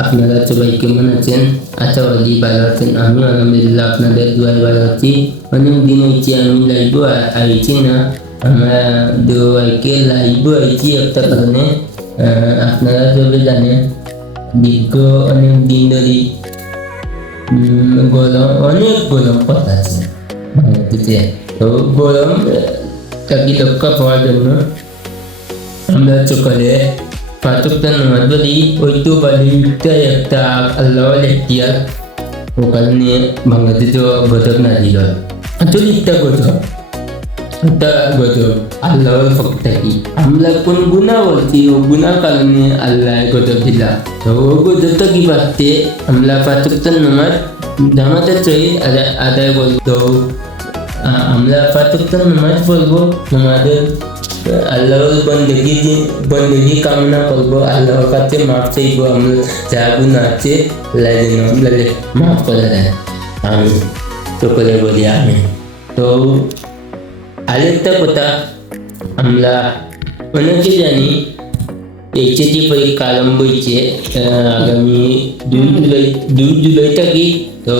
আপনারা সবাই কেমন আছেন? আশা করি ভালো আছেন। আমি আলহামদুলিল্লাহ আপনাদের দোয়ায় ভালো আছি। অনেক দিন হয়েছে আমি লাইভ আইছি না। আমরা দোয়াইকে লাইভ আইছি একটা কারণে, আপনারা সবাই জানেন দীর্ঘ অনেক দিন ধরে গরম, অনেক গরম পড়তেছে বাংলাদেশে। তো গরম তাকে রক্ষা পাওয়ার জন্য আমরা সকালে পাঁচটা নামাজ পড়ি। ওইটু বালিটা একটা আল্লাহর এখতিয়ার, ওখানে বাংলাদেশে গজব নাজিল হয়। আসলে একটা গজব আল্লাহর পক্ষ থেকে। আমরা কোন গুনাহ করছি, ও গুনার কারণে আল্লাহ গজব দিলা। তো ও গজবটা কি বাঁচতে আমরা পাঁচটা নামাজ জামাতের সহিত আদায় করতো। আমরা পাঁচটা নামাজ পড়বো, আমাদের আল্লাহর বন্দেগি কামনা করবো, আল্লাহর কাছে মাফ চাইবো। আমরা যা গুনাহ আছে আল্লাহ যেন আমাদের মাফ করে দেয়। আমি সকলে বলি আমি। তো আরেকটা কথা, আমরা অনেকে জানি এইচএসসি পরীক্ষা আরম্ভ হয়েছে আগামী 2 জুলাই থেকে। তো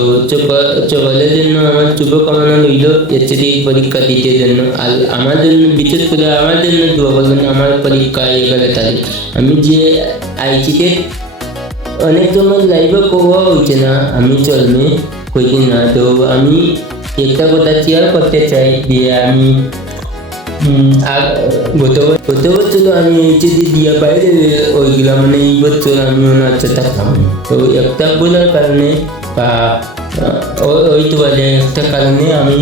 সকলের জন্য আমার শুভকামনা রইল এইচএসসি পরীক্ষা দিতে জন্য। আর আমার জন্য, বিশেষ করে আমার জন্য দোয়া করবেন। আমার পরীক্ষা 11 তারিখ। আমি যে আইচিতে অনেক সময় লাইভে কোয়া হয়েছে না, আমি চলবে কইছি না। তো আমি একটা কথা শেয়ার করতে চাই যে আমি গত বছর আমি এইচএসসি দিয়ে বাইরে ওইগুলা, মানে এই বছর আমি আচ্ছা থাকতাম। তো একটা বলার কারণে বা ওই তো বলে একটা কারণে আমি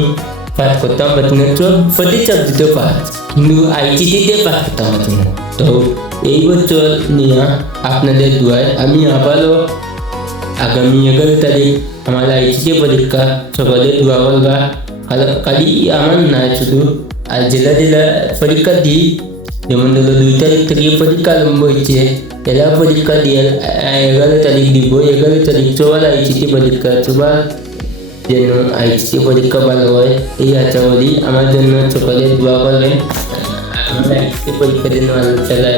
পাস করতাম পারছি না। তো প্রতি সাবজেক্টে পাস, কিন্তু আইচিটিতে পাস করতাম পারছি না। তো এই বছর নিয়ে আপনাদের দোয়ায় আমি আবারও আগামী 11 তারিখ আমার আইচিটি পরীক্ষা, সকালে দোয়া করবা। খালি আমার না, শুধু আর জেলা পরীক্ষা দিই। যেমন ধরো 2 তারিখ থেকে পরীক্ষা আরম্ভ হয়েছে, এরা পরীক্ষা দিয়ে 11 তারিখ দিব। 11 তারিখ সবার আইচিটি পরীক্ষা, সবার যেন আইচিটি পরীক্ষা ভালো হয় এই আশা করি। আমার জন্য সকালে দোয়া করবেন, আমার আইচিটি পরীক্ষার জন্য আল্লাহ তাআলা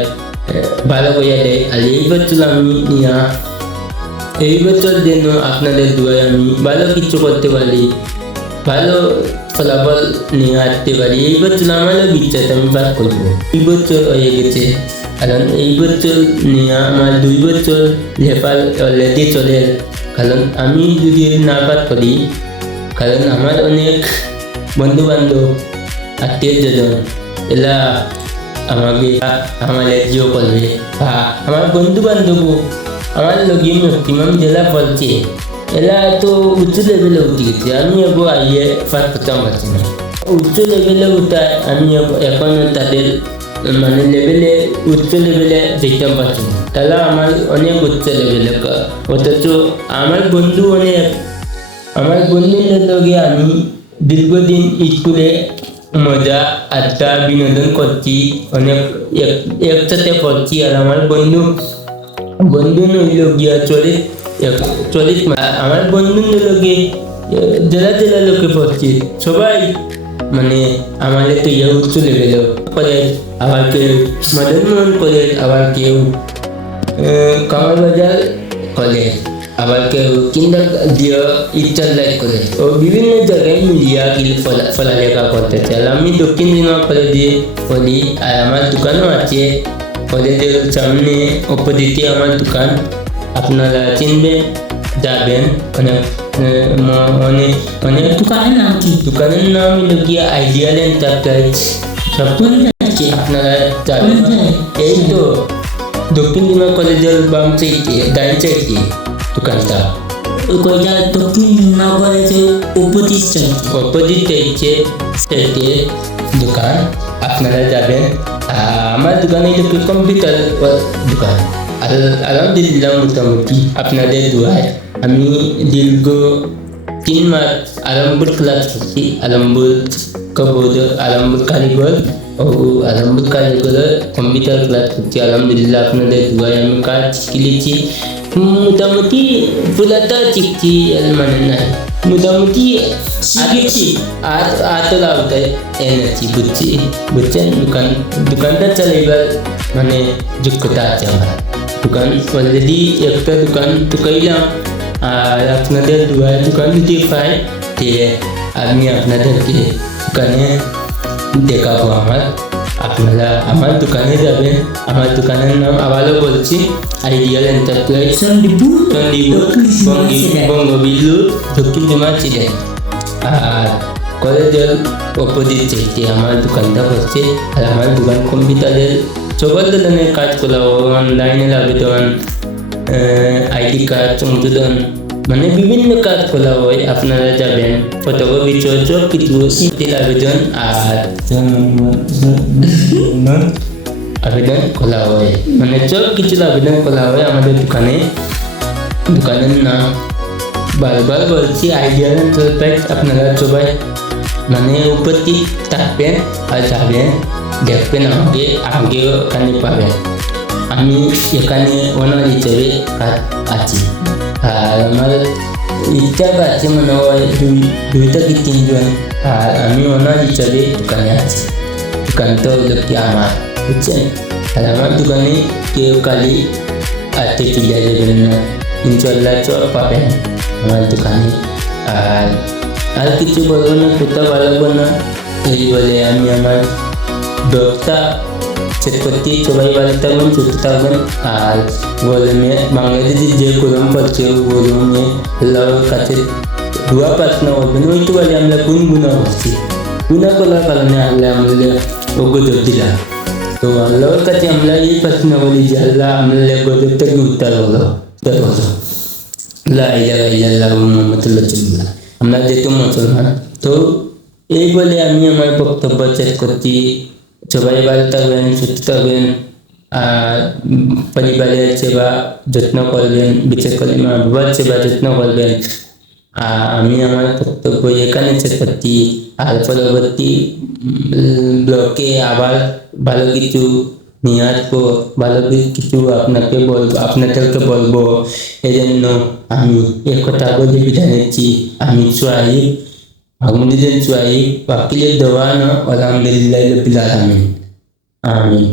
ভালো করে দেয়। আর এই বছর আমি এই বছর যেন আপনাদের দোয়ায় আমি ভালো কিছু করতে পারি, ভালো ফলাফল নিয়ে আসতে পারি। এই বছর আমারও বিশ্বাস আমি পাস করবো। 2 বছর হয়ে গেছে, কারণ এই বছর নিয়ে আমার 2 বছর লেপাল অলরেডি চলে। কারণ আমি যদি না পাস করি, কারণ আমার অনেক বন্ধু বান্ধব, আত্মীয় স্বজন এরা আমাকে আমার লেজিও করবে, বা আমার বন্ধু বান্ধবও আমার লগে ম্যাক্সিমাম জেলা পড়ছে, এরা তো উচ্চ লেভেলে উঠে গেছে। আমি এগো আইয়ে পাস করতাম পারছি না। উচ্চ লেভেলে উঠায় আমি এখন তাদের মানে উচ্চ লেভেলে দেখতাম পারছি না। তারা আমার অনেক উচ্চ লেভেলে, অথচ আমার বন্ধুদের লগে আমি দীর্ঘদিন স্কুলে মজা আড্ডা বিনোদন করছি, অনেক একসাথে পড়ছি। আর আমার বন্ধু নইল গিয়া চল্লিশ আমার বন্ধুদের লোকে জেলা লোকে পড়ছে, সবাই মানে আমাদের তো ইয়ে উচ্চ লেভেলেও কলেজ, আবার কেউ মদনমোহন কলেজ, আবার কেউ কামারবাজার কলেজ, আবার কেউ কিন্ডার দিয়ে ইস্টার লাইট কলেজ, ও বিভিন্ন জায়গায় মিলিয়া ফলালেখা করতে চাই। আমি দক্ষিণ দিনাজপুর কলেজে পড়ি, আর আমার দোকানও আছে কলেজের সামনে অপোজিটে আমার দোকান। আপনারা চিনবেন, যাবেন। অনেক দোকানের নাম কি? দোকানের নাম গিয়া আইডিয়াল এন্টারপ্রাইজ। আপনারা যাবেন। এই তো দক্ষিণ দিনাজপুর কলেজের বাম সাইডে, ডাইন সাইডে দোকানটা। কয়টা দক্ষিণ দিনাজপুর কলেজের অপোজিট সাইডে দোকান। আপনারা যাবেন। আমার দোকানে কম্পিউটার দোকান। আলহামদুলিল্লাহ মোটামুটি আপনাদের দোয়ায় আমি দীর্ঘ 3 মাস আলম্বুর ক্লাস করছি। আলম্বুর কারিগর কম্পিউটার ক্লাস করছি। আলহামদুলিল্লাহ আপনাদের দোয়ায় আমি কাজ শিখেছি। মোটামুটি পুরাটা শিখছি, মানে নাই মোটামুটি শিখেছি। আতলা এনেছি, বুঝছেন। দোকানটা চালাইবার মানে যোগ্যতা আছে আমার। দোকান অলরেডি একটা দোকান ঢুকাইলাম, আর আপনাদের দুয়ার দোকান যদি পাই তে আমি আপনাদেরকে দোকানে দেখাবো আপনারা আমার দোকানে যাবেন। আমার দোকানের নাম আবারও বলছি, আইডিয়াল এন্টারপ্রাইজ, সন্দীপুর বঙ্গবিল্লু, দক্ষিণ দিনাজপুর। আর কলেজের অপোজিট সাইডে আমার দোকানটা হচ্ছে। আর আমার দোকান কম্পিউটারের সকল ধরনের কাজ করা হয়, অনলাইনের আবেদন, আইডি কার্ড সংশোধন, মানে বিভিন্ন কাজ খোলা হয়। আপনারা যাবেন, ফটোকপি সব কিছু সিটির আবেদন আর আবেদন খোলা হয়, মানে সব কিছুর আবেদন খোলা হয় আমাদের দোকানে। দোকানের নাম বারবার বলছি, আইডিয়াল এন্টারপ্রাইজ। আপনারা সবাই মানে উপস্থিত থাকবেন আর যাবেন, দেখবেন আমাকে ওখানে পাবেন। আমি এখানে ওনার হিসেবে আছি, আর আমার স্টাফ আছে মনে হয় দুই থেকে তিনজন, আর আমি ওনার হিসাবে দোকানে আছি। দোকানটা হলো কি আমার, বুঝছেন? আর আমার দোকানে কেউ খালি আতে চলে যাবেন না, ইনশাল্লাহ সব পাবেন আমার দোকানে। আর কিছু বলবো না, কোথাও বলবো না, এই বলে আমি আমার ব্যবসা শেষ করছি। সবাই ভালো থাকবেন, সুস্থ থাকবেন। আর গরমে বাংলাদেশে যে গরম পড়ছে, গরমে আল্লাহর কাছে দোয়া প্রার্থনা করবেন। ওই তো বলে আমরা কোন গুণা করছি, গুণা করার কারণে আল্লাহ আমাদের গজব দিলা। তো আল্লাহর কাছে আমরা এই প্রার্থনা করি যে আল্লাহ আমাদের গজব থেকে উদ্ধার হলো। আমরা যেহেতু মুসলমান, তো এই বলে আমি আমার বক্তব্য শেষ করছি। সবাই ভালো থাকবেন, সুস্থ থাকবেন, আর পরিবারের সেবা যত্ন করবেন, বিশেষ করে মা বাবার সেবা যত্ন করবেন। আমি আমার বক্তব্য এখানে শেষ করছি। আর পরবর্তী ব্লকে আবার ভালো কিছু নিয়ে আসবো, ভালো কিছু আপনাদেরকে বলবো। এই জন্য আমি একথা বলে বিদায় নিচ্ছি। আমি সোহাইব, মাহমুদুদ্দিন সোহাইব, ওয়াকিলের দেওয়ান, আলহামদুলিল্লাহ রাব্বিল আলামিন। আমিন।